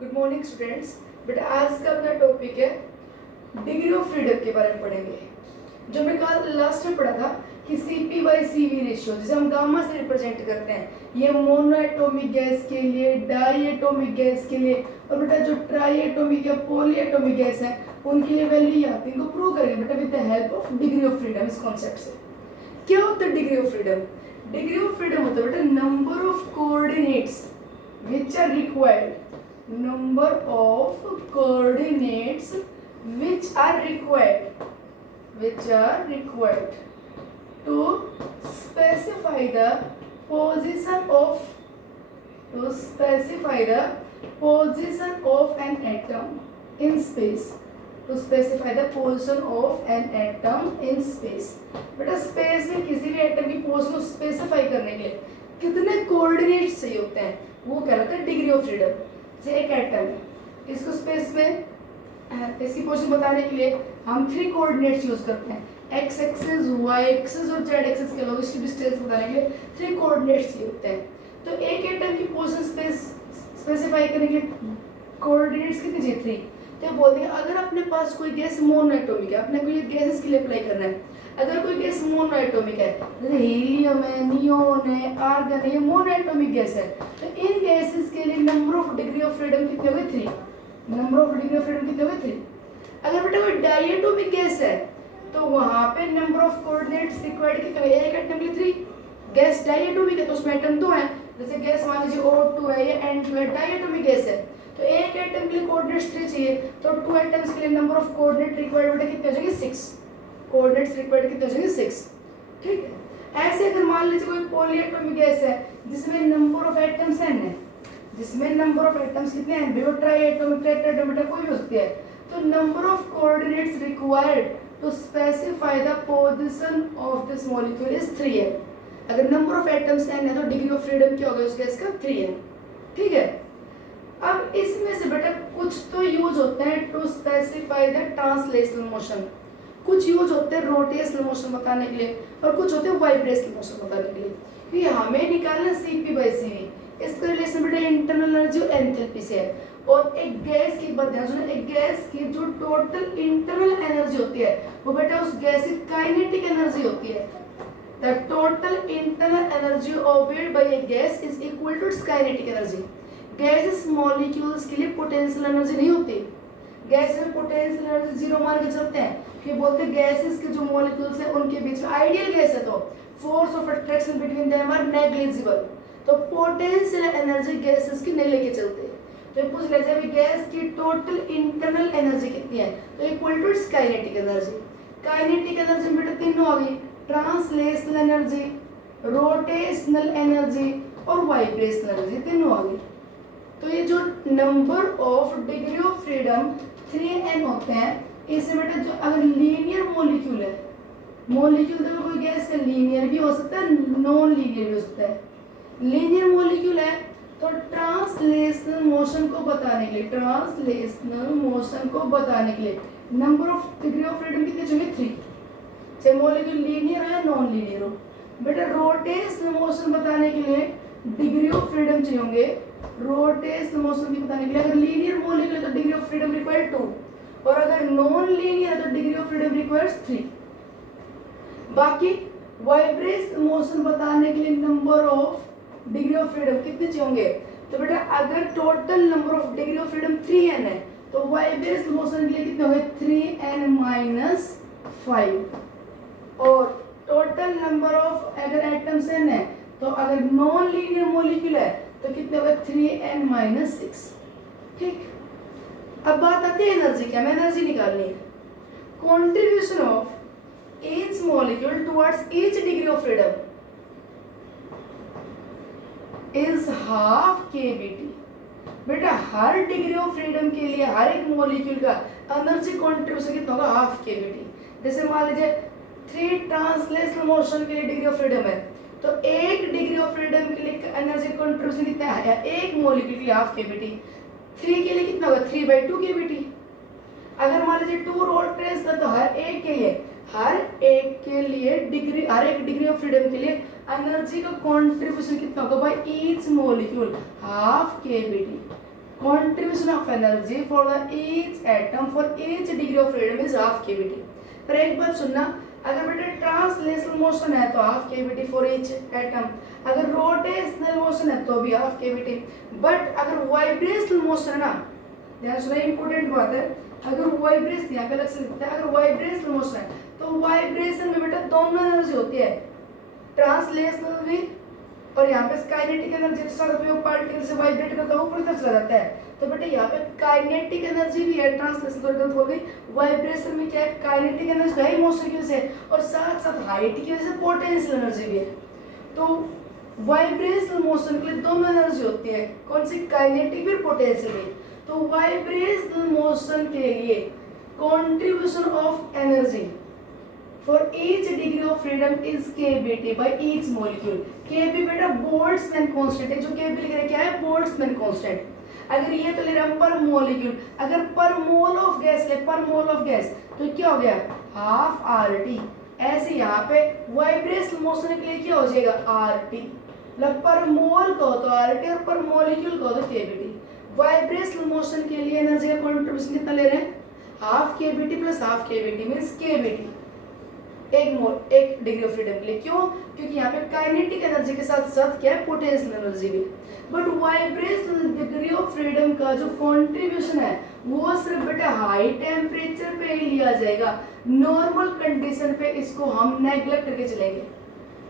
Good morning students. बेटा आज का अपना टॉपिक है डिग्री ऑफ फ्रीडम के बारे में पढ़ेंगे। जो मैं कल लास्ट में पढ़ा था कि CP/CV रेशियो जिसे हम गामा से रिप्रेजेंट करते हैं, ये मोनोएटॉमिक गैस के लिए, डाईएटॉमिक गैस के लिए और बेटा जो ट्राईएटॉमिक या पॉलीएटॉमिक गैस है उनके लिए वैल्यू आती है। इनको प्रूव करेंगे बेटा with the help of degree of freedom. इस कॉन्सेप्ट से क्या होता है degree of freedom? Degree of freedom होता है बेटा number of coordinates which are required, number of coordinates which are required to specify the position of an atom in space, to specify the position of an atom in space। बेटा space में किसी भी atom की position को specify करने के लिए कितने कोऑर्डिनेट्स चाहिए होते हैं वो कहलाता है डिग्री ऑफ फ्रीडम। जैसे एक एटम है, इसको स्पेस में इसकी पोजीशन बताने के लिए हम 3 कोऑर्डिनेट्स यूज करते हैं, एक्स एक्सिस, वाई एक्सिस और जेड एक्सिस के अलावा इसकी डिस्टेंस बताने के लिए 3 कोऑर्डिनेट्स चाहिए होते हैं। तो एक एटम की पोजीशन स्पेसिफाई करने के लिए कोऑर्डिनेट्स कितने चाहिए? 3। तो बोलते हैं अगर अपने पास कोई गैस मोनोएटॉमिक है, अपने को ये गैसेस के लिए अप्लाई करना है, अगर कोई गैस मोनोएटॉमिक है जैसे हीलियम है, नियोन है, आर्गन है, ये मोनोएटॉमिक गैस है, तो इन गैसेस के लिए number of degree of freedom कितने होंगे? 3। Number of degree of freedom कितने होंगे? 3। अगर बेटा कोई डाईएटॉमिक गैस है तो वहां पे नंबर ऑफ कोऑर्डिनेट्स रिक्वायर्ड कितने होंगे? एक एटम के लिए 3। गैस डाईएटॉमिक है तो उसमें एटम 2 है, जैसे गैस मान लीजिए O2 है या N2 है, डाईएटॉमिक गैस है तो एक एटम के लिए कोऑर्डिनेट्स 3 चाहिए, तो 2 एटम्स के लिए नंबर ऑफ कोऑर्डिनेट रिक्वायर्ड बेटा कितने हो जाएंगे? 6। कोऑर्डिनेट्स रिक्वायर्ड कितने हो जाएंगे? 6। ठीक है। ऐसे अगर मान लीजिए कोई पॉलीएटॉमिक गैस है जिसमें नंबर ऑफ एटम्स n है, जिसमें नंबर ऑफ एटम्स कितने हैं? बेटा ट्राईएटॉमिक, टेट्राएटॉमिक बेटा कोई भी हो सकती है, तो number of coordinates required to specify the position of this molecule is 3 है। अगर नंबर ऑफ एटम्स n है तो डिग्री ऑफ फ्रीडम क्या होगा उस गैस का? 3 है। ठीक है। अब इसमें से बेटा कुछ तो यूज होते हैं to specify the translational motion, कुछ यूज होते हैं रोटेशनल मोशन बताने के लिए और कुछ होते हैं वाइब्रेशनल मोशन बताने के लिए। तो ये हमें निकालना CP/CV। इसका रिलेशन बेटा इंटरनल एनर्जी और एंथैल्पी से है। और एक गैस की बात ध्यान सुनो, एक गैस की जो टोटल इंटरनल एनर्जी होती है वो बेटा उस गैस की काइनेटिक एनर्जी होती है। The total internal energy obtained by a gas is equal to its kinetic energy. Gases molecules के लिए पोटेंशियल एनर्जी नहीं होती, गैस में पोटेंशियल एनर्जी 0 मान के चलते हैं, फिर बोलते हैं गैसेस के जो मॉलिक्यूल्स हैं उनके बीच में आइडियल गैस है तो force of attraction between them are negligible, तो पोटेंशियल एनर्जी गैसेस की नहीं लेके चलते। तो पूछ लेते हैं गैस की टोटल इंटरनल एनर्जी कितनी है, तो equal to its kinetic energy. Kinetic energy बेटा तीनों आ गई, ट्रांसलेशनल एनर्जी, रोटेशनल एनर्जी और वाइब्रेशनल एनर्जी, तीनों आ गई। तो ये जो number of degree of freedom 3n होते हैं, इसमें बेटा जो अगर लीनियर मॉलिक्यूल है, मॉलिक्यूल तो कोई गैस का लीनियर भी हो सकता है, नॉन लीनियर भी हो सकता है। लीनियर मॉलिक्यूल है तो ट्रांसलेशनल मोशन को बताने के लिए, ट्रांसलेशनल मोशन को बताने के लिए number of degree of freedom कितने चाहिए? 3। चाहे मॉलिक्यूल लीनियर हो या नॉन लीनियर हो। बेटा रोटेशनल मोशन बताने के लिए डिग्री ऑफ फ्रीडम चाहिए होंगे, रोटेशनल मोशन की बताने के लिए अगर लीनियर मॉलिक्यूल है तो डिग्री ऑफ फ्रीडम रिक्वायर्ड 2 और अगर नॉन लीनियर है तो डिग्री ऑफ फ्रीडम रिक्वायर्स 3। बाकी वाइब्रेशनल मोशन बताने के लिए number of degree of freedom कितने चाहिए होंगे? तो बेटा अगर total number of degree of freedom 3n है तो वाइब्रेशनल मोशन के लिए कितने होंगे? 3n - 5। और टोटल नंबर ऑफ अगर एटम्स n है तो अगर नॉन लीनियर मॉलिक्यूल है तो कितने होगा? 3n - 6। ठीक। अब बात आती है एनर्जी की, हमें एनर्जी निकालनी है। Contribution of each molecule towards each degree of freedom is ½ kBT। बेटा हर डिग्री ऑफ फ्रीडम के लिए हर एक मॉलिक्यूल का एनर्जी कंट्रीब्यूशन कितना होगा? ½ kBT। जैसे मान लीजिए 3 ट्रांसलेशनल मोशन के लिए डिग्री ऑफ फ्रीडम है तो 1 डिग्री ऑफ फ्रीडम के लिए एनर्जी कंट्रीब्यूशन कितना है? एक मॉलिक्यूल के लिए ½ kBT। 3 के लिए कितना होगा? 3/2 kBT। अगर मान लीजिए 2 रोटेशंस है तो हर एक के लिए डिग्री, हर एक डिग्री ऑफ फ्रीडम के लिए एनर्जी का कंट्रीब्यूशन कितना होगा? By each molecule ½ kBT। contribution of energy for the each atom for each degree of freedom is half kBt। पर एक बात सुनना, अगर बेटा ट्रांसलेशनल मोशन है तो half kBt for each atom, अगर रोटेशनल मोशन है तो भी हाफ kBt, बट अगर वाइब्रेशनल मोशन है ना, ध्यान सुना इंपॉर्टेंट बात है, अगर वाइब्रेशन यहाँ पे अलग से लिखते हैं, अगर वाइब्रेशनल मोशन है तो वाइब्रेशन में बेटा दोनों एनर्जी होती है, ट्रांसलेशनल भी और यहाँ पे काइनेटिक एनर्जी के साथ उपयोग पार्टिकल से वाइब्रेट करता है ऊपर की तरफ चला जाता है, तो बेटा यहाँ पे काइनेटिक एनर्जी भी है, ट्रांसलेशन तो गलत हो गई, वाइब्रेशन में क्या है काइनेटिक एनर्जी है मोशन की वजह से और साथ साथ हाइट की वजह से पोटेंशियल एनर्जी भी है। तो वाइब्रेशनल मोशन के लिए दोनों एनर्जी होती है, कौन सी, काइनेटिक भी पोटेंशियल भी। तो वाइब्रेशनल मोशन के लिए contribution of energy for each degree of freedom is kBt by each molecule। kB बेटा बोल्ट्जमैन कांस्टेंट है, जो kB लिख रहे हैं क्या है, बोल्ट्जमैन कांस्टेंट। अगर ये तो ले रहा हम पर मोलिक्यूल, अगर पर मोल ऑफ गैस ले, पर मोल ऑफ गैस तो क्या हो गया हाफ RT। ऐसे यहाँ पे वाइब्रेशनल मोशन के लिए क्या हो जाएगा RT, मतलब पर मोल कहो तो RT और पर मोलिक्यूल कहो तो kBt। वाइब्रेशनल मोशन के लिए एनर्जी का कंट्रीब्यूशन कितना ले रहे हैं, half kBt plus half kBt means kBt एक डिग्री ऑफ फ्रीडम के लिए। क्यों, क्योंकि यहाँ पे काइनेटिक एनर्जी के साथ साथ क्या है पोटेंशियल एनर्जी भी। But vibrational degree of freedom का जो कंट्रीब्यूशन है वो सिर्फ बेटा हाई टेम्परेचर पे ही लिया जाएगा, नॉर्मल कंडीशन पे इसको हम नेग्लेक्ट करके चलेंगे।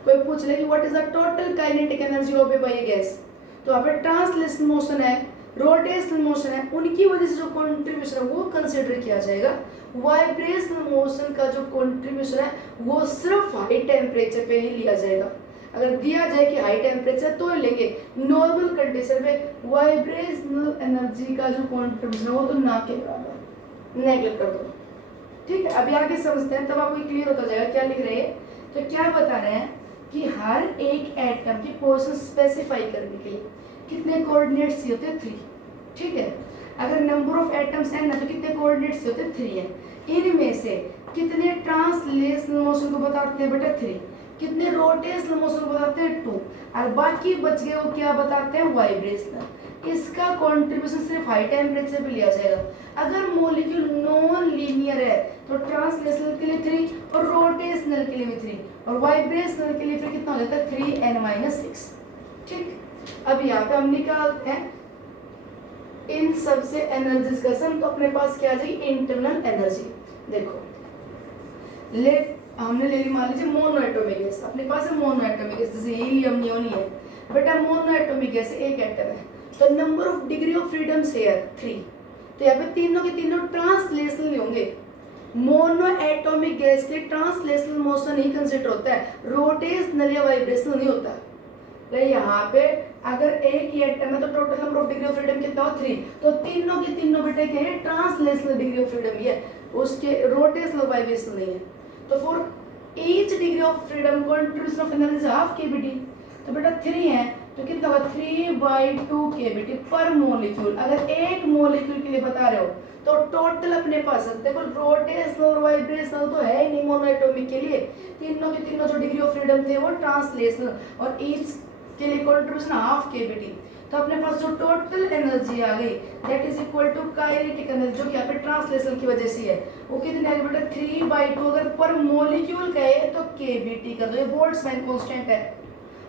कोई पूछ ले कि what is the total kinetic energy of a बाय गैस, तो यहाँ पे ट्रांसलेशनल मोशन है, रोटेशनल मोशन है, उनकी वजह से जो कंट्रीब्यूशन है वो कंसीडर किया जाएगा। वाइब्रेशनल मोशन का जो कंट्रीब्यूशन है वो सिर्फ हाई टेम्परेचर पे ही लिया जाएगा। अगर दिया जाए कि हाई टेम्परेचर तो लेंगे, नॉर्मल कंडीशन पे वाइब्रेशनल एनर्जी का जो कंट्रीब्यूशन है वो तो ना के बराबर, नेगलेक्ट कर दो। ठीक है, अभी आगे समझते हैं तब आपको क्लियर होता जाएगा क्या लिख रहे हैं। तो क्या बता रहे हैं कि हर एक एटम की पोजीशन स्पेसिफाई करने के लिए कितने कोऑर्डिनेट्स होते हैं 3। ठीक है, अगर नंबर ऑफ एटम्स है ना तो कितने कोऑर्डिनेट्स होते हैं 3 है। इनमें से कितने ट्रांसलेशनल मोशन को बताते हैं बेटा 3, कितने रोटेशनल मोशन को बताते हैं 2, और बाकी बच गए वो क्या बताते हैं वाइब्रेशनल। इसका कंट्रीब्यूशन सिर्फ हाई टेम्परेचर पे लिया जाएगा। अगर मॉलिक्यूल नॉन लीनियर है तो ट्रांसलेशनल के लिए 3 और रोटेशनल के लिए भी 3 और वाइब्रेशनल के लिए फिर कितना हो जाता है 3n-6। ठीक, अब यहाँ पे हम निकालते हैं इन सब से एनर्जीज का सम, तो अपने पास क्या आ जाएगी इंटरनल एनर्जी। देखो हमने ले ली मान लीजिए मोनो एटॉमिक गैस, अपने पास है मोनो एटॉमिक गैस जैसे हीलियम नियोन है, बेटा मोनो एटॉमिक गैस एक एटम है तो number of degree of freedom से है 3, तो यहाँ पे तीनों के तीनों ट्रांसलेशनल होंगे। मोनो एटॉमिक गैस के ट्रांसलेशनल मोशन ही कंसिडर होता है, रोटेशनल या वाइब्रेशनल नहीं होता। यहाँ पे अगर एक ही एटम है तो total number of degree of freedom कितना हो 3, तो तीनों के तीनों बेटे क्या है ट्रांसलेशनल डिग्री ऑफ फ्रीडम ही है, उसके रोटेशनल वाइब्रेशनल नहीं है। तो for each degree of freedom contribution of energy half kBt, तो बेटा 3 है तो कितना होगा 3/2 kBt पर मोलिक्यूल। अगर एक मोलिक्यूल के लिए बता रहे हो तो टोटल अपने पास देखो रोटेशनल और वाइब्रेशनल तो है ही नहीं मोनो एटॉमिक के लिए, तीनों के तीनों जो डिग्री ऑफ फ्रीडम थे वो ट्रांसलेशनल और ईच के लिए कंट्रीब्यूशन हाफ kBt। तो अपने पास जो टोटल एनर्जी आ गई that is equal to kinetic energy जो कि यहाँ पे ट्रांसलेशन की वजह से है वो कितनी आ गई बेटा 3/2। अगर पर मोलिक्यूल कहे तो kBt कर दो, ये बोल्ट्जमैन कांस्टेंट है,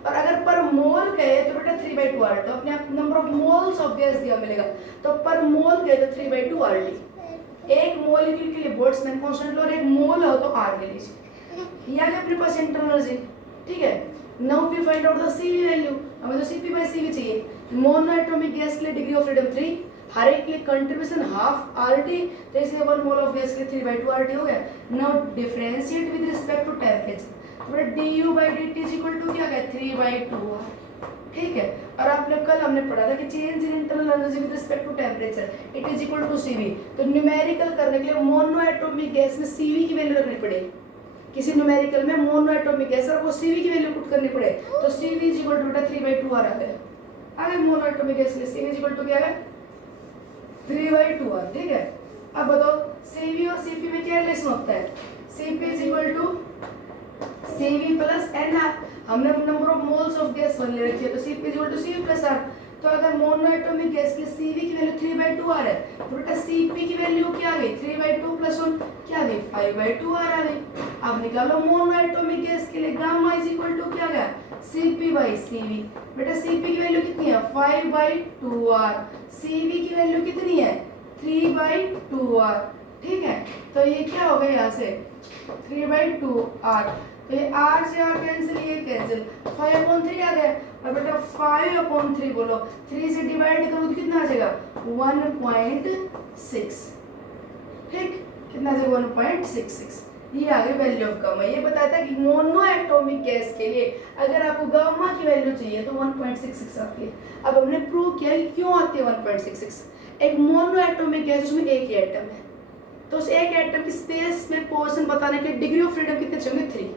और अगर पर मोल कहे तो बेटा 3/2 RT। अपने आप number of moles of gas दिया मिलेगा तो पर मोल कहे तो 3/2 RT। एक मोलिक्यूल के लिए बोल्ट्जमैन कांस्टेंट लो और एक मोल हो तो R ले लीजिए। ये आ गया अपने पास इंटरनल एनर्जी। ठीक है, now we find out the CV value. हमें तो Cp/CV चाहिए। मोनो एटॉमिक गैस के लिए डिग्री ऑफ फ्रीडम 3, हर एक के लिए कंट्रीब्यूशन हाफ RT, तो इसलिए 1 मोल ऑफ गैस के लिए 3/2 RT हो गया। Now differentiate with respect to temperature, तो du/dt इज इक्वल टू क्या है 3/2। ठीक है, और आपने कल हमने पढ़ा था कि change in internal energy with respect to temperature it is equal to CV। तो न्यूमेरिकल करने के लिए मोनो एटॉमिक गैस में CV की वैल्यू रखनी पड़ेगी। किसी न्यूमेरिकल में मोनो एटॉमिक गैस और वो CV की वैल्यू पुट करनी पड़े तो CV इज इक्वल टू 3/2 आ रहा है। अगर मोनो एटॉमिक गैस में CV इज इक्वल टू क्या है 3/2 R। ठीक है, अब बताओ CV और CP में क्या रिलेशन होता है, CP is equal to CV plus NR। हमने number of moles of gas one ले रखी है तो CP is equal to CV plus R। तो अगर मोनोएटॉमिक गैस के Cv की वैल्यू 3/2 आ रहा है तो बेटा Cp की वैल्यू क्या आ गई 3/2 + 1 क्या आ गई 5/2 आ गई। अब निकालो मोनोएटॉमिक गैस के लिए गामा इज इक्वल टू क्या गया Cp/Cv। बेटा Cp की वैल्यू कितनी है 5/2r, Cv की वैल्यू कितनी है 3/2r। ठीक है, तो ये क्या हो गया यहाँ से 3/2r, तो ये r से r कैंसिल, ये कैंसिल, 5/3 आ गया। और बेटा 5/3 बोलो 3 से डिवाइड करो तो कितना आ जाएगा 1.6। ठीक, कितना आ जाएगा 1.66। ये आ गई वैल्यू ऑफ गामा। ये बताता है कि मोनोएटॉमिक गैस के लिए अगर आपको गामा की वैल्यू चाहिए तो 1.66 आती है। अब हमने प्रूव किया कि क्यों आती है 1.66। एक मोनोएटॉमिक गैस जिसमें एक ही एटम है, तो उस एक एटम की स्पेस में पोजीशन बताने के डिग्री ऑफ फ्रीडम कितने चाहिए 3।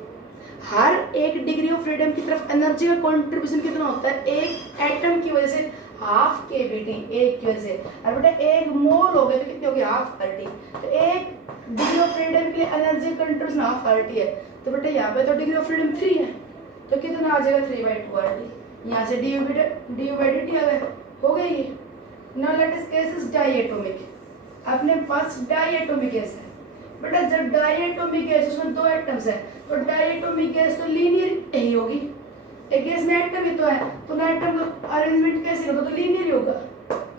हर एक डिग्री ऑफ फ्रीडम की तरफ एनर्जी का कंट्रीब्यूशन कितना होता है एक एटम की वजह से हाफ केवीटी, एक की वजह से। और बेटा एक मोल हो गया तो कितनी होगी हाफ RT। तो एक डिग्री ऑफ फ्रीडम के लिए एनर्जी कंट्रीब्यूशन हाफ RT है, तो बेटा यहाँ पे तो डिग्री ऑफ फ्रीडम 3 है, तो कितना आ जाएगा 3/2 RT। यहाँ से du/dt आ गया, हो गया ये। Now let us case diatomic. अपने पास डायएटॉमिक गैस है बेटा, जब डायएटॉमिक गैस उसमें 2 एटम्स है तो डायएटॉमिक गैस तो लीनियर ही होगी। एक गैस में एटम ही तो है, तो एटम का अरेंजमेंट कैसे होगा तो लीनियर ही होगा।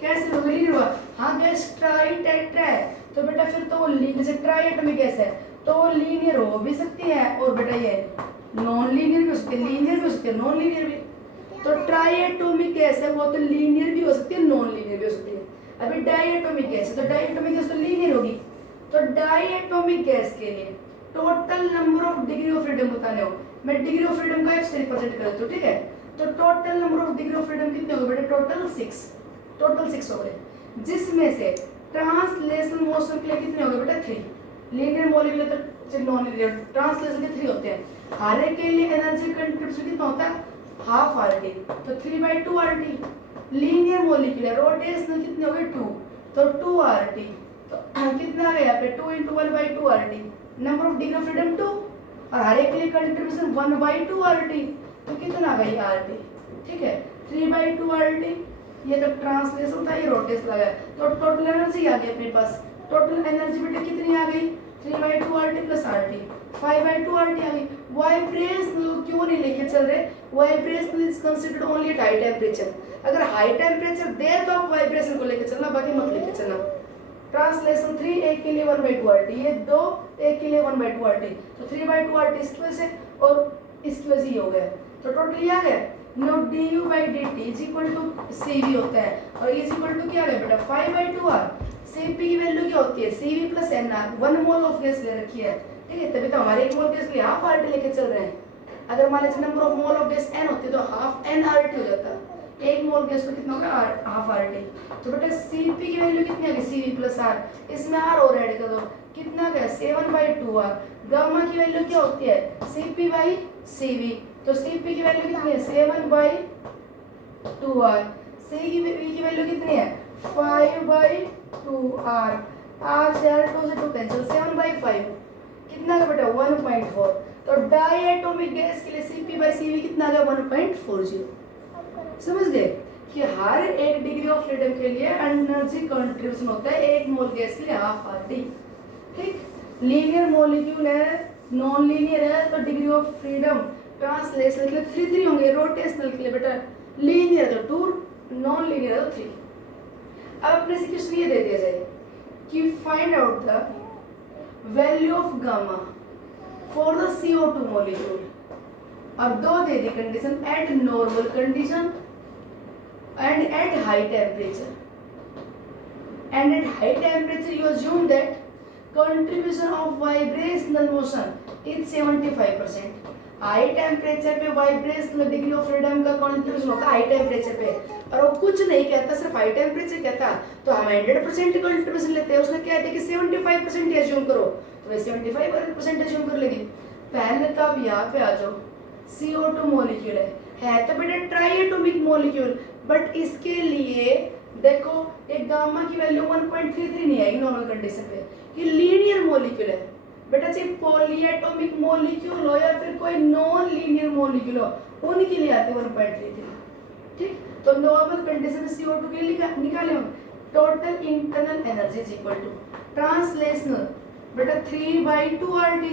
कैसे होगा लीनियर होगा। हाँ गैस ट्राई-टेट्रा है तो बेटा फिर तो वो जैसे ट्राई-एटॉमिक गैस है तो वो लीनियर हो भी सकती है और बेटा ये नॉन लीनियर भी हो सकती है, लीनियर भी हो सकती है, नॉन लीनियर भी। तो ट्राई-एटॉमिक गैस है वो तो लीनियर भी हो सकती है, नॉन लीनियर भी हो सकती है। अभी डायएटॉमिक गैस है तो डायएटॉमिक गैस तो लीनियर होगी। तो डायएटॉमिक गैस के लिए total number of degree of freedom बताने हो, मैं डिग्री ऑफ फ्रीडम का f से रिप्रेजेंट कर देता हूं। ठीक है, तो total number of degree of freedom कितने हो गए बेटा टोटल 6 हो गए, जिसमें से ट्रांसलेशनल मोशन के लिए कितने हो गए बेटा 3, लीनियर मॉलिक्यूलर तो नॉन लीनियर ट्रांसलेशन के 3 होते हैं। हर एक के लिए एनर्जी कंट्रीब्यूशन कितना होता है हाफ RT, तो 3/2 RT। लीनियर मॉलिक्यूलर रोटेशनल कितने हो गए 2, तो 2 RT। तो कितना आ गया यहाँ पे 2 × 1/2 RT। Number of degree of freedom 2 और हर एक के लिए कंट्रीब्यूशन 1/2 RT, तो कितना आ गया RT। ठीक है, 3/2 RT। ये तो ट्रांसलेशन था, ये रोटेशन लगा है, तो टोटल एनर्जी आ गई अपने पास। टोटल एनर्जी बेटा कितनी आ गई 3/2 RT + RT, 5/2 RT आ गई। वाइब्रेशनल क्यों नहीं लेके चल रहे, vibrational is considered only at high temperature. अगर हाई टेम्परेचर दे तो आप वाइब्रेशन को लेके चलना, बाकी मत लेके चलना। ट्रांसलेशन 3 एक के लिए 1/2 RT, ये 2 एक के लिए 1/2 RT, तो 3/2 RT इसकी वजह से और इसकी वजह से ही हो गया। तो टोटल आ गया now du/dt is equal to Cv होता है और इज इक्वल टू क्या है बेटा 5/2r। Cp की वैल्यू क्या होती है Cv + nr, 1 mole of gas ले रखी है। ठीक है, तभी तो हमारे 1 मोल गैस के लिए हाफ RT लेके चल रहे हैं। अगर मान लीजिए number of mole of gas n होती तो हाफ nRT हो जाता। 1 मोल गैस तो कितना होगा हाफ RT। तो बेटा Cp की वैल्यू कितनी आ गई Cv + r, इसमें r और ऐड कर दो, कितना गया 7/2r। गामा की वैल्यू क्या होती है Cp/Cv, तो Cp की वैल्यू कितनी है 7/2r। Cv की वैल्यू कितनी है 5/2r। r से r 2 से 2 कैंसिल, 7/5 कितना का बेटा 1.4। तो डायएटॉमिक गैस के लिए Cp/Cv कितना आ गया 1.40। समझ गए कि हर एक डिग्री ऑफ फ्रीडम के लिए एनर्जी कंट्रीब्यूशन होता है एक मोल गैस के लिए हाफ RT। ठीक, लीनियर मॉलिक्यूल है, नॉन लीनियर है तो डिग्री ऑफ फ्रीडम ट्रांसलेशनल के लिए 3 होंगे, रोटेशनल के लिए बेटा लीनियर तो 2, नॉन लीनियर तो 3। अब अपने से क्वेश्चन ये दे दिया जाए कि find out the value of gamma for the CO2 molecule, और 2 दे दी condition at normal condition and at high temperature. And at high temperature you assume that contribution of vibrational motion is 75%. High temperature पे vibrational degree of freedom का contribution होता है high temperature पे, और वो कुछ नहीं कहता सिर्फ हाई टेम्परेचर कहता, तो हम 100% कंट्रीब्यूशन लेते हैं। उसने क्या है कि 75% एज्यूम करो, तो वे 75% एज्यूम कर लेंगे। पहले तो आप यहाँ पे आ जाओ, CO2 मॉलिक्यूल है तो बेटा ट्राइएटॉमिक मॉलिक्यूल, बट इसके लिए देखो एक गामा की वैल्यू 1.33 नहीं आएगी नॉर्मल कंडीशन पे, ये लीनियर मॉलिक्यूल है बेटा। चाहे पॉलीएटॉमिक मॉलिक्यूल हो या फिर कोई नॉन लीनियर मॉलिक्यूल हो, उनके लिए आते 1.33। ठीक, तो नॉर्मल कंडीशन में CO2 के लिए निकाले हम total internal energy is equal to translational बेटा 3/2 RT,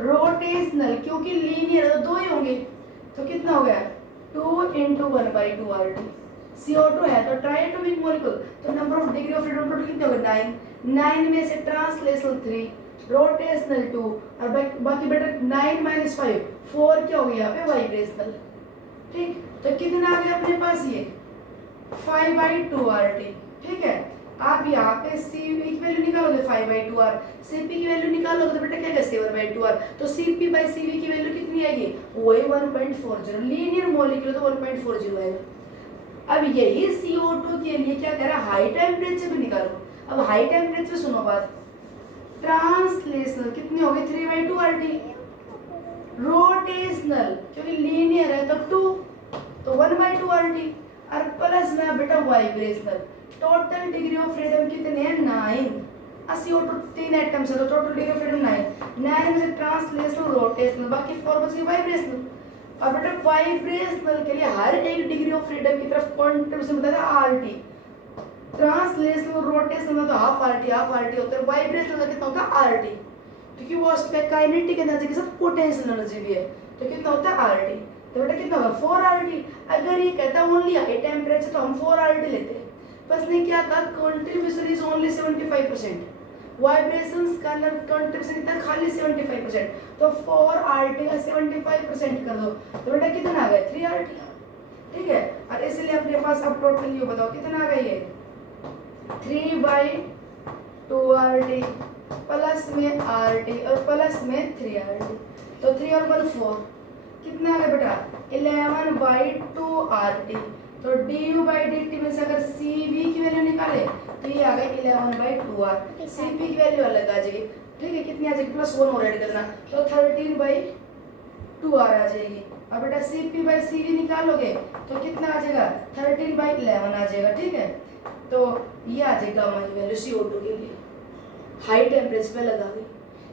रोटेशनल क्योंकि लीनियर तो दो ही होंगे तो कितना हो गया 2 × 1/2 RT। CO2 है तो ट्राइएटॉमिक मॉलिक्यूल तो number of degree of freedom total कितने हो गए 9 में से ट्रांसलेशनल 3 रोटेशनल 2 और बाकी बेटा 9 - 5 4 क्या हो गया यहाँ पे वाइब्रेशनल। ठीक तो कितना आ गया अपने पास ये 5/2 RT। ठीक है आप यहाँ पे CV की वैल्यू निकालोगे 5/2 R, CP की वैल्यू निकालोगे तो बेटा क्या है 7/2 R, तो CP/CV की वैल्यू कितनी आएगी वही 1.40, लीनियर मॉलिक्यूल तो 1.40 आएगा। अब यही CO2 के लिए क्या कह रहा है हाई टेम्परेचर में निकालो। अब हाई टेम्परेचर सुनो बात, ट्रांसलेशनल कितनी हो गई 3/2 RT, रोटेशनल क्योंकि लीनियर है तो 2 तो 1/2 RT और प्लस में बेटा vibrational. Total degree of freedom कितने हैं 9। CO2 3 एटम्स है तो टोटल डिग्री ऑफ फ्रीडम 9 में से ट्रांसलेशनल रोटेशनल बाकी 4 बच गए वाइब्रेशनल। और बेटा वाइब्रेशनल के लिए हर एक डिग्री ऑफ फ्रीडम की तरफ कंट्रीब्यूशन बताया RT, ट्रांसलेशनल रोटेशनल में तो हाफ RT होता है, वाइब्रेशनल का कितना होता है RT क्योंकि वो उसमें काइनेटिक एनर्जी के साथ पोटेंशियल एनर्जी भी है तो कितना होता है RT। तो बेटा कितना होगा 4 RT। अगर ये कहता है ओनली हाई टेम्परेचर तो हम 4 RT लेते हैं, बस ने क्या कहा कंट्रीब्यूशन इज ओनली 75%, वाइब्रेशंस का कंट्रीब्यूशन कितना खाली 75%, तो 4 RT का 75% कर दो तो बेटा कितना आ गया 3 RT। ठीक है और इसलिए अपने पास अब टोटल ये बताओ कितना आ गया ये 3/2 RT प्लस में RT और प्लस में 3 RT तो 3 और 1 4 कितना आ गया बेटा 11/2 RT। तो du/dt में से अगर CV की वैल्यू निकाले तो ये आ गई 11/2 R, CP की वैल्यू अलग आ जाएगी। ठीक है कितनी आ जाएगी +1 और ऐड करना तो 13/2 R आ जाएगी। और बेटा CP/CV निकालोगे तो कितना आ जाएगा 13/11 आ जाएगा। ठीक है तो ये आ जाएगा हमारी वैल्यू CO2 के लिए हाई टेम्परेचर पे लगा गई।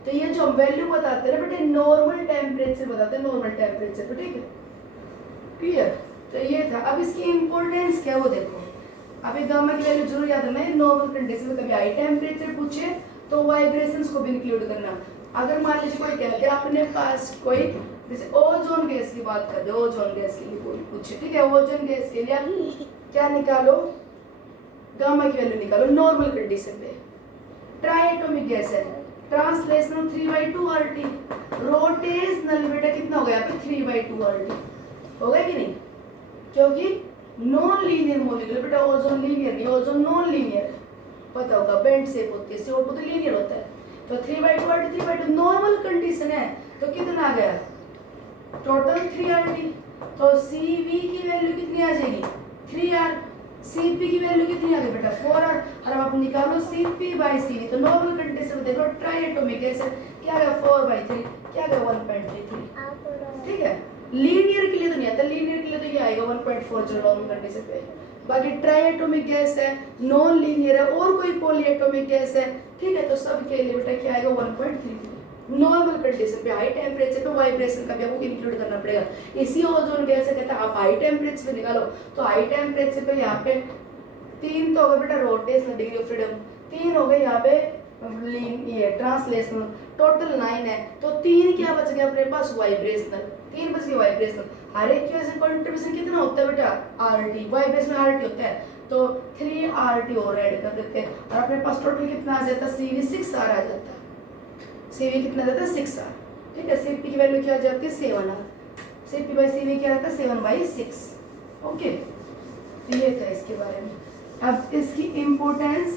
तो ये जो हम वैल्यू बताते हैं बेटे नॉर्मल टेम्परेचर बताते हैं, नॉर्मल टेम्परेचर पे। ठीक है क्लियर। तो ये था। अब इसकी इंपॉर्टेंस क्या है वो देखो। अभी गामा की वैल्यू जरूर याद रखना है, नॉर्मल कंडीशन में कभी हाई टेम्परेचर पूछे तो वाइब्रेशंस को भी इंक्लूड करना। अगर मान लीजिए कोई कहते हैं अपने पास कोई जैसे ओजोन गैस की बात कर दो, ओजोन गैस के लिए कोई पूछे, ठीक है ओजोन गैस के लिए आप क्या निकालो गामा की वैल्यू निकालो नॉर्मल कंडीशन पे। ट्राइएटॉमिक गैस है, ट्रांसलेशनल 3/2 RT, रोटेशनल बेटा कितना हो गया यहाँ पे 3/2 RT हो गया कि नहीं, क्योंकि नॉन लीनियर मॉलिक्यूल बेटा ओजोन लीनियर नहीं, ओजोन नॉन लीनियर है, पता होगा बेंड शेप होती है, CO2 तो लीनियर होता है। तो 3/2 RT 3/2 नॉर्मल कंडीशन है तो कितना आ गया टोटल 3 RT। तो CV की वैल्यू कितनी आ जाएगी 3R, CP की वैल्यू कितनी आ गई बेटा 4R। और अब आप निकालो CP/CV तो नॉर्मल कंडीशन में देखो ट्राइएटॉमिक गैस है क्या आ गया 4/3 क्या आ गया 1.33। ठीक है लीनियर के लिए तो नहीं आता, लीनियर के लिए तो ये आएगा 1.40 नॉर्मल कंडीशन पे। बाकी ट्राइएटॉमिक गैस है, नॉन लीनियर है और कोई पॉलीएटॉमिक गैस है, ठीक है तो सब के लिए बेटा क्या आएगा 1.33 नॉर्मल कंडीशन पे। हाई टेम्परेचर पे वाइब्रेशन का भी आपको इंक्लूड करना पड़ेगा। इसी ओजोन गैस है कहता है आप हाई टेम्परेचर पे निकालो तो हाई टेम्परेचर पे यहाँ पे 3 तो हो गए बेटा रोटेशनल डिग्री ऑफ फ्रीडम, 3 हो गए यहाँ पे ये ट्रांसलेशनल, टोटल 9 है तो 3 क्या बच गया अपने पास वाइब्रेशनल, 3 बच गए वाइब्रेशनल। हर एक की वजह से कंट्रीब्यूशन कितना होता है बेटा RT, वाइब्रेशन RT होता है तो 3 RT और ऐड कर देते हैं और अपने पास टोटल कितना आ जाता है CV 6R आ जाता है। CV कितना जाता है 6R। ठीक है CP की वैल्यू क्या आ जाती है 7R, CP/CV क्या आता है 7/6। ओके तो ये था इसके बारे में। अब इसकी इम्पोर्टेंस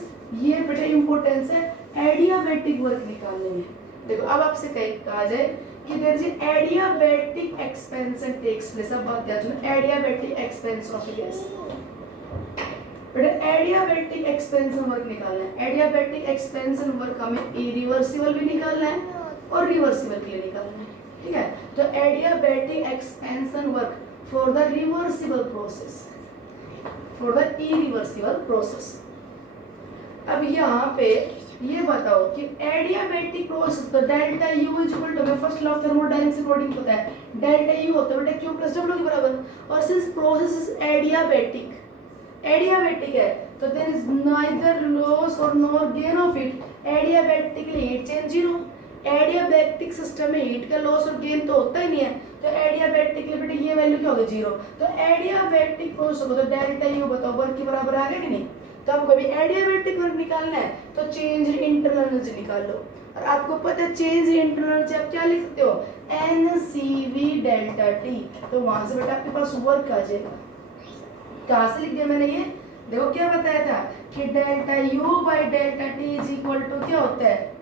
ये बेटा इम्पोर्टेंस है एडियाबैटिक वर्क निकालने में। देखो अब आपसे कहा जाए कि there is adiabatic expansion takes place. अब बात ध्यान सुनो एडियाबैटिक एक्सपेंशन ऑफ गैस। बेटा एडियाबैटिक एक्सपेंशन वर्क निकालना है। एडियाबैटिक एक्सपेंशन वर्क हमें इरिवर्सिबल भी निकालना है और रिवर्सिबल के लिए निकालना है। ठीक है तो adiabatic expansion work for the reversible process, for the irreversible process. अब यहाँ पे ये बताओ कि एडियाबैटिक प्रोसेस तो delta U is equal to, हमें first law of thermodynamics according पता है डेल्टा यू होता है बेटा क्यू प्लस डब्ल्यू के बराबर, और सिंस प्रोसेस इज एडियाबैटिक है तो देयर इज नाइदर लॉस और nor gain of heat, adiabatically heat change zero, adiabatic system में हीट का लॉस और गेन तो होता ही नहीं है, तो एडियाबैटिकली बेटा ये वैल्यू क्या होगी जीरो, तो एडियाबैटिक प्रोसेस होगा तो डेल्टा यू बताओ वर्क के बराबर आ गया कि नहीं, तो आपको भी एडियाबैटिक वर्क निकालना है तो चेंज इन इंटरनल एनर्जी निकाल लो, और आपको पता है चेंज इन इंटरनल एनर्जी आप क्या लिख सकते हो NCV डेल्टा टी, तो वहां से बेटा आपके पास वर्क आ जाएगा। कहां से लिख दिया मैंने ये, देखो क्या बताया था कि delta U by delta T is equal to क्या होता है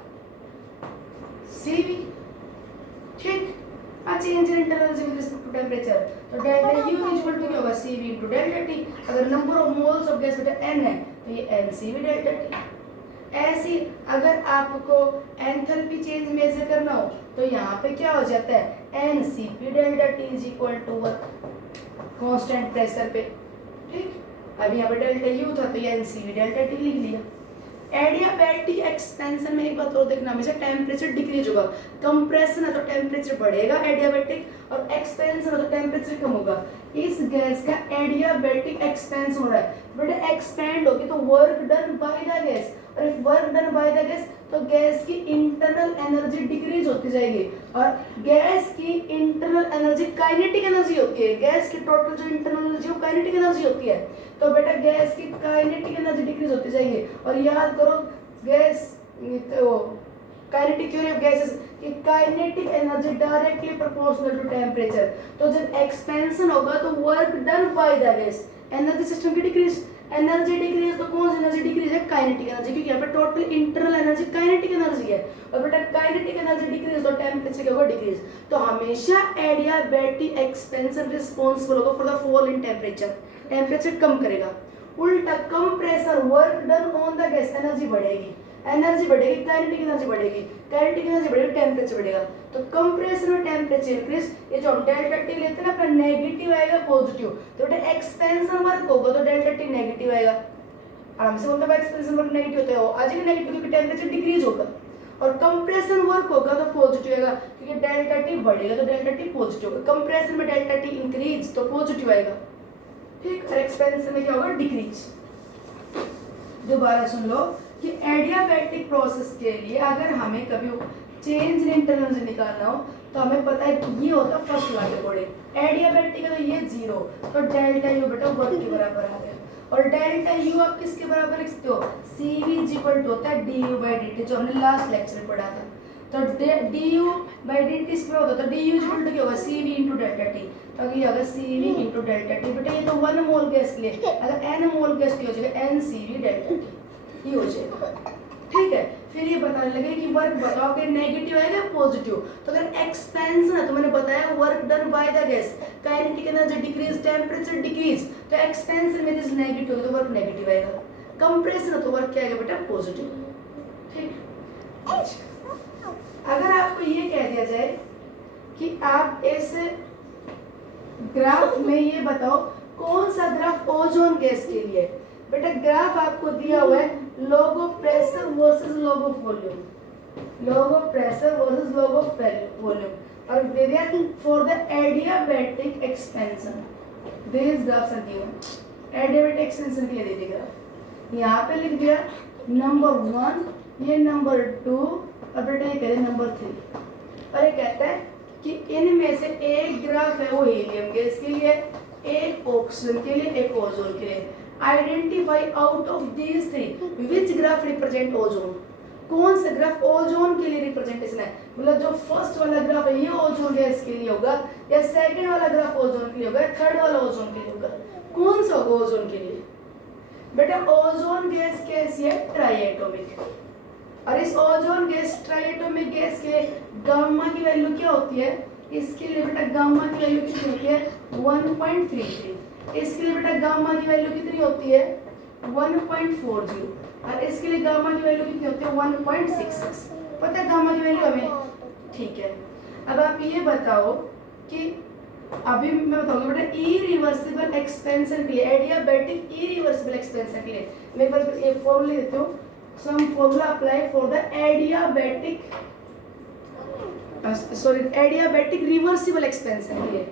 CV, ठीक, change in internal energy with respect to temperature, तो delta U is equal to क्या होगा CV इनटू डेल्टा टी, अगर number of moles of gas बेटा n है तो ये NCV डेल्टा टी। ऐसी अगर आपको एंथैल्पी चेंज मेजर करना हो तो यहाँ पे क्या हो जाता है NCP delta T is equal to constant pressure पे, ठीक, अब यहाँ पे डेल्टा यू था तो ये NCV डेल्टा टी लिख लिया। एडियाबैटिक एक्सपेंशन में एक बात और देखना, हमेशा टेम्परेचर डिक्रीज होगा, कंप्रेशन है तो टेम्परेचर बढ़ेगा एडियाबैटिक, और एक्सपेंशन है तो टेम्परेचर कम होगा। इस गैस का एडियाबैटिक एक्सपेंशन हो रहा है, बेटा एक्सपेंड होगी तो work done by the gas, और if work done by the gas तो गैस की इंटरनल एनर्जी डिक्रीज होती जाएगी, और गैस की इंटरनल एनर्जी काइनेटिक एनर्जी होती है, गैस की टोटल जो इंटरनल एनर्जी वो काइनेटिक एनर्जी होती है, तो बेटा गैस की काइनेटिक एनर्जी डिक्रीज होती जाएगी, और याद करो गैस तो काइनेटिक थ्योरी ऑफ गैसेस कि kinetic energy directly proportional to temperature, तो जब एक्सपेंशन होगा तो work done by the gas, energy system की डिक्रीज, एनर्जी डिक्रीज तो कौन सी एनर्जी डिक्रीज है काइनेटिक एनर्जी, क्योंकि यहाँ पे total internal energy kinetic energy है, और बेटा काइनेटिक एनर्जी डिक्रीज तो टेंपरेचर क्या होगा डिक्रीज, तो हमेशा एडियाबैटिक एक्सपेंशन रिस्पांसिबल होगा for the fall in temperature, temperature कम करेगा। उल्टा compressor work done on the gas, energy बढ़ेगी, एनर्जी बढ़ेगी काइनेटिक एनर्जी बढ़ेगी, काइनेटिक एनर्जी बढ़ेगी टेंपरेचर बढ़ेगा, तो कंप्रेसर में टेंपरेचर इंक्रीज, ये जो डेल्टा टी लेते हैं ना अपना नेगेटिव आएगा पॉजिटिव, तो बेटा एक्सपेंशन वर्क होगा तो डेल्टा टी नेगेटिव आएगा, आराम से मतलब एक्सपेंशन वर्क नेगेटिव होता है वो आज ही नेगेटिव क्योंकि टेंपरेचर डिक्रीज होगा, और कंप्रेशन वर्क होगा तो पॉजिटिव आएगा क्योंकि डेल्टा टी बढ़ेगा तो डेल्टा टी पॉजिटिव होगा, कंप्रेशन में डेल्टा टी इंक्रीज तो पॉजिटिव आएगा, ठीक, और एक्सपेंशन में क्या होगा डिक्रीज। दोबारा सुन लो कि एडियाबैटिक प्रोसेस के लिए अगर हमें कभी चेंज इन इंटरनल एनर्जी निकालना हो तो हमें पता है कि ये होता है फर्स्ट लॉ के अकॉर्डिंग, एडियाबैटिक है तो ये जीरो, तो डेल्टा यू बेटा वर्क के बराबर आ गया, और डेल्टा यू आप किसके बराबर लिख सकते हो CV इज इक्वल टू होता है du बाय dt, जो हमने लास्ट लेक्चर में पढ़ा था, तो du बाय dt इस पर होगा तो du इज इक्वल टू क्या होगा CV इनटू डेल्टा टी, तो ये होगा CV इनटू डेल्टा टी, बेटा ये तो 1 मोल गैस के लिए, अगर n मोल गैस की हो जाएगा NCV डेल्टा टी, ये हो जाएगा, ठीक है। फिर ये बताने लगे कि वर्क बताओ कि नेगेटिव आएगा पॉजिटिव, तो अगर एक्सपेंशन है तो मैंने बताया work done by the gas, kinetic energy decrease, temperature decrease, तो एक्सपेंशन में दिस नेगेटिव है तो वर्क नेगेटिव आएगा, कंप्रेशन है तो वर्क क्या आएगा बेटा पॉजिटिव, ठीक। अगर आपको ये कह दिया जाए कि आप इस ग्राफ में ये बताओ कौन सा ग्राफ ओजोन गैस के लिए, बेटा ग्राफ आपको दिया हुआ है log of pressure versus log of volume, log of pressure versus log of volume, और दे दिया for the adiabatic expansion, these graphs are given, adiabatic expansion के लिए दे दिया ग्राफ, यहाँ पे लिख दिया नंबर 1, ये नंबर 2, और बेटा ये कह नंबर 3, और ये कहता है कि इनमें से एक ग्राफ है वो हीलियम गैस के लिए, एक ऑक्सीजन के लिए, एक ओजोन के लिए, identify out of these three which graph represent ozone, कौन सा ग्राफ ओजोन के लिए रिप्रेजेंटेशन है, मतलब जो फर्स्ट वाला ग्राफ है ये ओजोन गैस के लिए होगा, या सेकंड वाला ग्राफ ओजोन के लिए होगा, या थर्ड वाला ओजोन के लिए होगा, कौन सा होगा ओजोन के लिए, बेटा ओजोन गैस कैसी है ट्राइएटोमिक, और इस ओजोन गैस ट्राइएटोमिक गैस के गामा की वैल्यू क्या होती है, इसके लिए बेटा गामा की वैल्यू कितनी होती है 1.33, इसके लिए बेटा गामा की वैल्यू कितनी होती है 1.40, और इसके लिए गामा की वैल्यू कितनी होती है 1.66, पता है गामा की वैल्यू हमें, ठीक है। अब आप ये बताओ कि अभी मैं बताऊंगा बेटा इरिवर्सिबल एक्सपेंशन के लिए, एडियाबैटिक इरिवर्सिबल एक्सपेंशन के लिए मैं एक बार ये फॉर्मूला देती हूँ, some formula applied for the adiabatic reversible expansion के लिए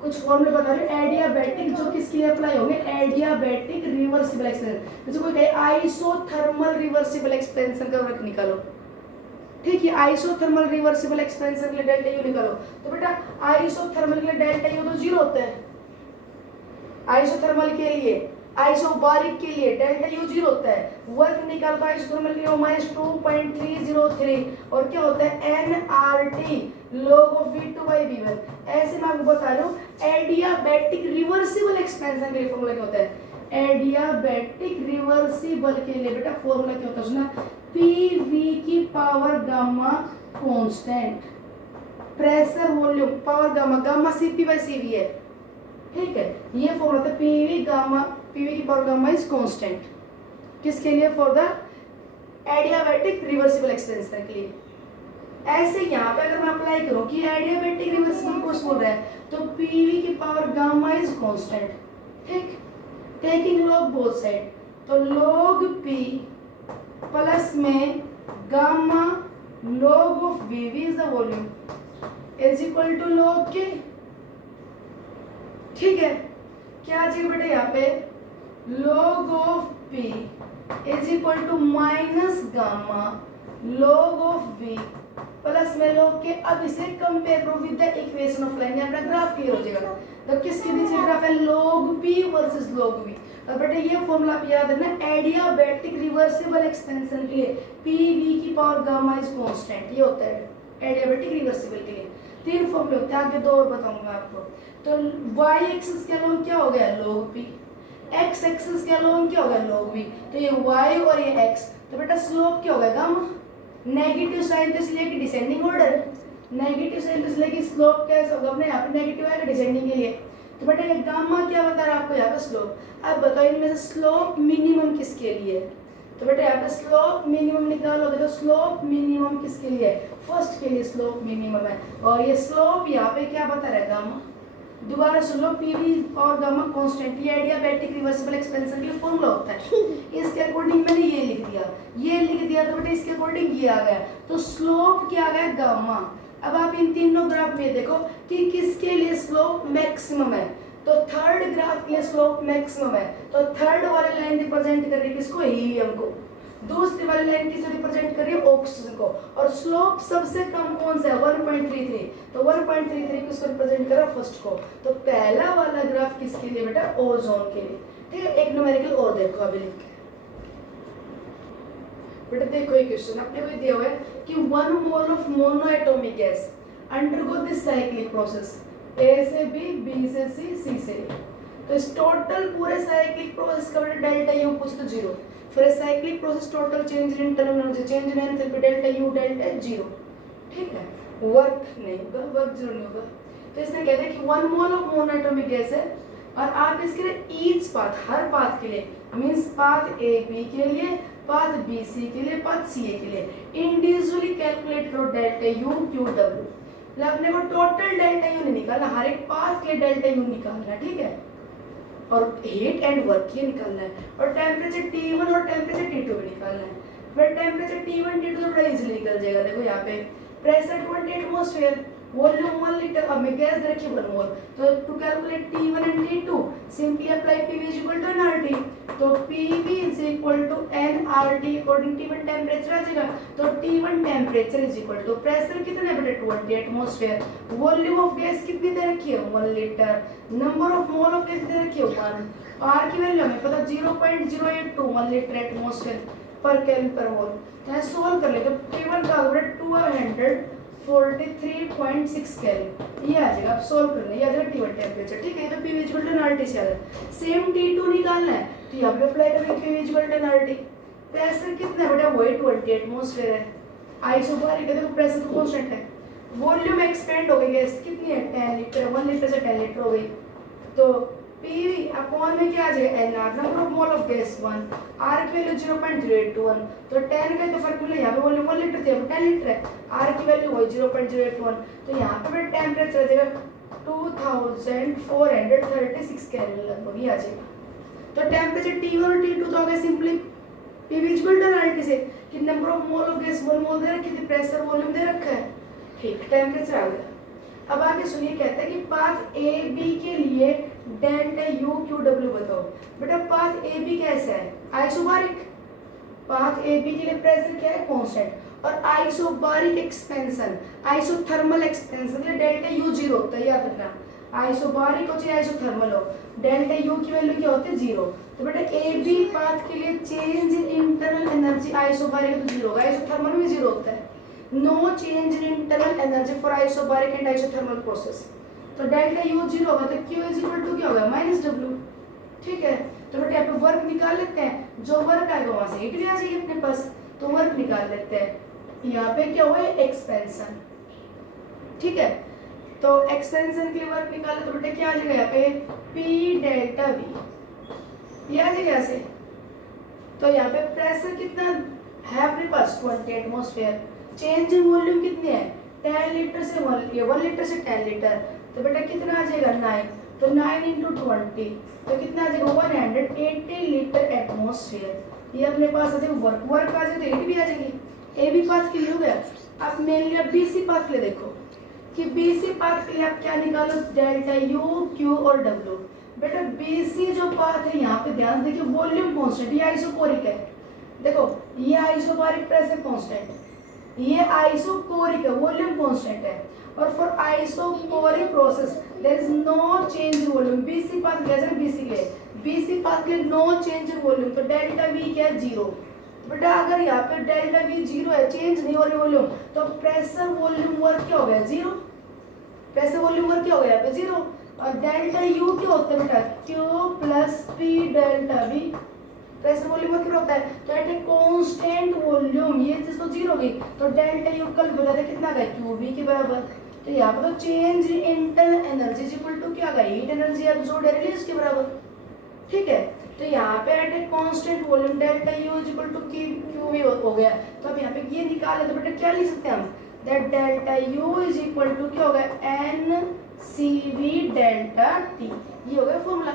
कुछ फॉर्मूले बता रहे हैं एडियाबैटिक जो किसके लिए अप्लाई होंगे एडियाबैटिक रिवर्सिबल एक्सपेंशन जैसे कोई कहे आइसोथर्मल रिवर्सिबल एक्सपेंशन का वर्क निकालो ठीक है आइसोथर्मल रिवर्सिबल एक्सपेंशन के लिए डेल्टा यू निकालो तो बेटा आइसोथर्मल के लिए डेल्टा यू तो 0 होता है आइसोथर्मल के लिए आइसोबारिक के लिए डेल्टा यू 0 होता है वर्क निकाल तो आइसोथर्मल के लिए -2.303 और क्या होता है nRT log of V2/V1 ऐसे मैं आपको बता रहा हूँ एडियाबैटिक रिवर्सिबल एक्सपेंशन के लिए फॉर्मूला क्या होता है एडियाबैटिक रिवर्सिबल के लिए बेटा फॉर्मूला क्या होता है सुना PV की power gamma constant pressure volume power gamma CP/CV है ठीक है ये फॉर्मूला होता है PV की पावर गामा इज कांस्टेंट किसके लिए for the adiabatic reversible expansion के लिए ऐसे यहाँ पे अगर मैं अप्लाई करूँ कि एडियाबैटिक रिवर्सिबल फोर्स बोल रहा है तो PV की पावर गामा इज कांस्टेंट ठीक टेकिंग लॉग बोथ साइड तो log P प्लस में gamma log of VV is the volume is equal to log K ठीक है क्या आ जाएगा बेटा यहाँ पे log of P is equal to minus gamma log of V plus में log के अब इसे कंपेयर करो with the equation of line अपना ग्राफ क्लियर हो जाएगा तो किसके बीच में ग्राफ है log P versus log V अब बेटा ये फॉर्मूला आप याद रखना एडियाबैटिक रिवर्सिबल एक्सपेंशन के लिए PV की पावर गामा इज कांस्टेंट ये होता है एडियाबैटिक रिवर्सिबल के लिए 3 फॉर्मूले होते हैं आगे 2 और बताऊंगा आपको तो y एक्सिस के अलोंग क्या हो गया log P x एक्सिस के अलोंग क्या हो गया log V तो ये y और ये x तो बेटा स्लोप क्या होगा गामा नेगेटिव साइन तो इसलिए कि डिसेंडिंग ऑर्डर नेगेटिव साइन तो इसलिए कि स्लोप कैसा होगा अपने यहाँ पे नेगेटिव आएगा डिसेंडिंग के लिए तो बेटा ये गामा क्या बता रहा है आपको यहाँ पे स्लोप अब बताओ इनमें से स्लोप मिनिमम किसके लिए तो बेटा यहाँ पे स्लोप मिनिमम निकालोगे तो स्लोप मिनिमम किसके लिए फर्स्ट के लिए स्लोप मिनिमम है और ये स्लोप यहाँ पे क्या बता रहा है गामा दोबारा सुन लो PV और गामा कांस्टेंट ये एडियाबैटिक रिवर्सिबल एक्सपेंशन के लिए फॉर्मूला होता है इसके अकॉर्डिंग मैंने ये लिख दिया तो बेटा इसके अकॉर्डिंग ये आ गया तो स्लोप क्या आ गया गामा अब आप इन तीनों ग्राफ में देखो कि किसके लिए स्लोप मैक्सिमम है तो थर्ड ग्राफ के लिए स्लोप मैक्सिमम है तो थर्ड वाली लाइन रिप्रेजेंट कर रही है किसको हीलियम को दूसरी वाली लाइन किसे रिप्रेजेंट कर रही है ऑक्सीजन को और स्लोप सबसे कम कौन सा है 1.33 तो 1.33 किसको रिप्रेजेंट कर रहा है फर्स्ट को तो पहला वाला ग्राफ किसके लिए बेटा ओजोन के लिए ठीक है एक न्यूमेरिकल और देखो अभी लिख के बेटा देखो ये क्वेश्चन अपने को दिया हुआ है कि 1 mole of mono atomic gas undergo this cyclic process A से B B से C से A तो इस टोटल पूरे साइक्लिक प्रोसेस का बेटा डेल्टा यू पूछ तो 0 फिर cyclic process total change in internal energy change in enthalpy delta U delta 0 ठीक है वर्क नहीं होगा वर्क 0 नहीं होगा तो इसने कहते हैं कि 1 mole of mono atomic gas है और आप इसके लिए ईच पाथ हर पाथ के लिए मींस पाथ ए बी के लिए पाथ बी सी के लिए पाथ सी ए के लिए इंडिविजुअली कैलकुलेट करो डेल्टा यू क्यू डब्ल्यू मतलब अपने को टोटल डेल्टा यू नहीं निकालना हर एक पाथ के लिए डेल्टा यू निकालना ठीक है और हीट एंड वर्क ये निकालना है और टेम्परेचर T1 और टेम्परेचर T2 भी निकालना है फिर टेम्परेचर T1 T2 तो बड़ा इजीली निकल जाएगा देखो यहाँ पे प्रेशर 20 एटमॉस्फेयर वॉल्यूम 1 लीटर अब मैं गैस रखी 1 मोल तो to calculate T1 and T2 simply apply PV is equal to nRT तो PV is equal to nRT according T1 temperature आ जाएगा तो T1 temperature is equal to pressure कितना है बेटा 20 एटमॉस्फेयर वॉल्यूम ऑफ गैस कितनी दे रखी है 1 litre number of mole of gas दे रखी है 1 R की वैल्यू हमें पता 0.082 1 लीटर एटमॉस्फेयर पर केल्विन पर मोल तो सोल्व कर ले तो T1 का बेटा 243.6 केल्विन ये आ जाएगा अब सॉल्व करना ये आ जाएगा T1 टेम्परेचर ठीक है तो PV इक्वल टू nRT से आ जाएगा सेम T2 निकालना है तो यहाँ पे अप्लाई करेंगे PV equal to nRT pressure कितना है बेटा वही 20 एटमॉस्फेयर है आइसोबारिक है देखो प्रेशर तो कांस्टेंट है वॉल्यूम एक्सपेंड हो गई गैस कितनी है 10 लीटर 1 लीटर से 10 लीटर हो गई तो PV अपॉन में क्या आ जाएगा nR number of mole of gas 1 R की वैल्यू 0.081 तो 10 का तो फर्क मिला यहाँ पे वॉल्यूम 1 लीटर थी अब 10 लीटर है R की वैल्यू वही 0.081 तो यहाँ पे बेटा टेम्परेचर आ जाएगा 2436 केल्विन लगभग ये आ जाएगा तो टेम्परेचर T1 और T2 तो आ गए simply P V equal to NRT से कि number of mole of gas 1 mole दे रखी थी, प्रेशर वॉल्यूम दे रखा है, ठीक, टेम्परेचर आ गया। अब आगे सुनिए, कहता है कि पाथ ए बी के लिए डेल्टा यू क्यू डब्ल्यू बताओ। बेटा पाथ ए बी कैसा है, आइसोबारिक। पाथ ए बी के लिए प्रेशर क्या है, कांस्टेंट, और आइसोबारिक एक्सपेंशन, आइसोथर्मल एक्सपेंशन के लिए डेल्टा यू जीरो होता है, याद रखना। आइसोबारिक हो चाहे आइसोथर्मल हो, डेल्टा यू की वैल्यू क्या होती है, जीरो। तो बेटा ए बी पाथ के लिए change in internal energy isobaric तो जीरो होगा, आइसोथर्मल में जीरो होता है। No change in internal energy for isobaric and isothermal process. तो डेल्टा यू जीरो होगा तो क्यू इज इक्वल टू क्या होगा, माइनस डब्ल्यू, ठीक है। तो बेटा यहाँ पे वर्क निकाल लेते हैं, जो वर्क आएगा वहां से हीट भी आ जाएगी अपने पास, तो वर्क निकाल लेते हैं। यहाँ पे क्या हुआ है, एक्सपेंशन, ठीक है। तो एक्सपेंशन के लिए वर्क निकाले तो बेटा क्या आ जाएगा यहाँ पे, पी डेल्टा वी, ये आ जाएगा ऐसे। तो यहाँ पे प्रेशर कितना है अपने पास, 20 एटमॉस्फेयर। चेंज इन वॉल्यूम कितनी है, 10 लीटर से 1 लीटर से 10 लीटर, तो बेटा कितना आ जाएगा, 9। तो 9 इंटू 20 तो कितना आ जाएगा, 180 लीटर एटमॉस्फेयर। ये अपने पास आ जाएगा वर्क, वर्क आ जाए तो हीट भी आ जाएगी। ए बी पाथ के लिए हो गया। अब मेनली अब बी सी पाथ के लिए देखो कि बीसी पाथ के लिए आप क्या निकालो, डेल्टा यू क्यू और डब्ल्यू। बेटा बीसी जो पाथ है यहाँ पे ध्यान देखिए, वॉल्यूम कांस्टेंट, ये आइसोकोरिक है, देखो ये आइसोबारिक प्रेशर कांस्टेंट, ये आइसोकोरिक है, वॉल्यूम कांस्टेंट है। और for isochoric process there is no change in volume. BC path कैसे, बीसी के बीसी पाथ के नो चेंज इन वॉल्यूम, तो डेल्टा वी क्या है, जीरो। बेटा अगर यहाँ पे डेल्टा वी जीरो है, चेंज नहीं हो रही वॉल्यूम, तो प्रेशर वॉल्यूम वर्क क्या हो गया, जीरो। प्रेशर वॉल्यूम वर्क क्या हो गया यहाँ पे, जीरो। और डेल्टा यू क्या होता है बेटा, Q plus P delta we. Pressure volume work क्या होता है, तो एट ए कांस्टेंट वॉल्यूम, ये चीज तो जीरो होगी, तो डेल्टा यू कल बता दे कितना गया, क्यू वी के बराबर। तो यहाँ पे तो change in internal energy equal to क्या गया, हीट एनर्जी एब्सॉर्ब्ड या रिलीज के बराबर, ठीक है। तो यहाँ पे at a constant volume delta U is equal to Q V हो गया। तो अब यहाँ पे ये निकाले तो बेटा क्या लिख सकते हैं हम, that delta U is equal to क्या होगा, N C V delta T, ये हो गया फॉर्मूला,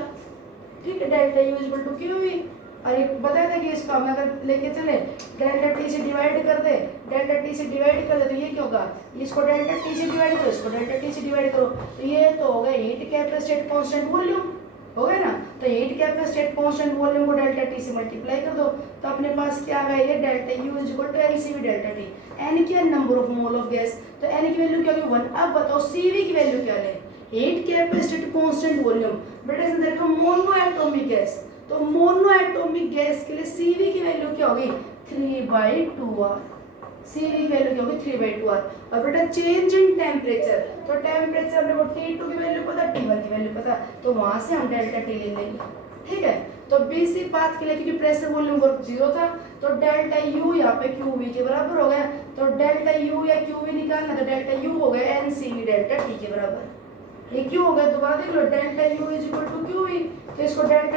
ठीक है। Delta U is equal to Q V, और ये बताया था कि इसको हम अगर लेके चले डेल्टा टी से डिवाइड कर दे, डेल्टा टी से डिवाइड कर दे तो ये क्या होगा, इसको डेल्टा टी से डिवाइड करो, इसको डेल्टा टी से डिवाइड करो, तो ये तो हो गया heat capacity at constant volume, हो गया ना। तो heat capacity at constant volume को डेल्टा टी से मल्टीप्लाई कर दो, तो अपने पास क्या आ गया, ये delta U is equal to N C V delta T. N क्या, number of mole of gas, तो एन की वैल्यू क्या होगी, 1। अब बताओ सी वी की वैल्यू क्या ले, heat capacity at constant volume. बेटा इसमें देखो मोनो एटॉमिक गैस, तो मोनो एटॉमिक गैस के लिए सी वी की वैल्यू क्या होगी, 3/2r। सी वी की वैल्यू क्या होगी, 3/2r। और बेटा चेंज इन टेम्परेचर, तो टेम्परेचर अपने को T2 की वैल्यू पता, T1 की वैल्यू पता, तो वहां से हम डेल्टा टी ले लेंगे, ठीक है। तो बीसी पाथ के लिए क्योंकि प्रेशर वॉल्यूम वर्क जीरो था, तो डेल्टा यू यहाँ पे क्यू वी के बराबर हो गया। तो डेल्टा यू या क्यू वी निकालना, तो डेल्टा यू हो गया N C V delta T के बराबर। ये क्यों हो गया, दोबारा देख लो, delta U is equal to Q V, तो इसको डेल्टा